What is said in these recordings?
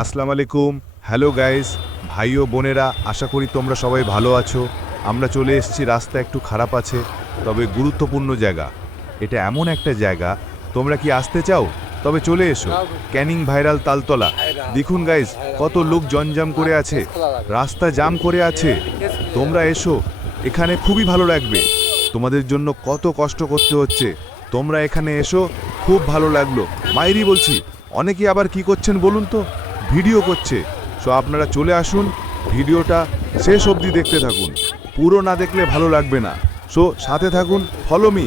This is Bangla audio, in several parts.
আসসালামু আলাইকুম। হ্যালো গাইস, ভাই ও বোনেরা, আশা করি তোমরা সবাই ভালো আছো। আমরা চলে এসেছি, রাস্তা একটু খারাপ আছে, তবে গুরুত্বপূর্ণ জায়গা। এটা এমন একটা জায়গা, তোমরা কি আসতে চাও? তবে চলে এসো। ক্যানিং ভাইরাল তালতলা। দেখুন গাইস, কত লোক জমজম করে আছে, রাস্তা জাম করে আছে। তোমরা এসো, এখানে খুবই ভালো লাগবে। তোমাদের জন্য কত কষ্ট করতে হচ্ছে, তোমরা এখানে এসো, খুব ভালো লাগলো। মাইরি বলছি, অনেকে আবার কি করছেন বলুন তো, ভিডিও করছে। সো আপনারা চলে আসুন, ভিডিওটা শেষ অবধি দেখতে থাকুন, পুরো না দেখলে ভালো লাগবে না। সো সাথে থাকুন, ফলো মি।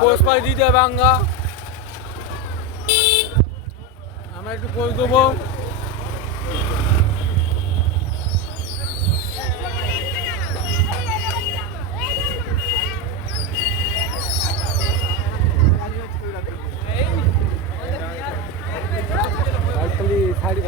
পোস্ট করে দিতে হবে বাঙ্গা, আমরা একটু পোস্ট দেবো। খালি শাড়ি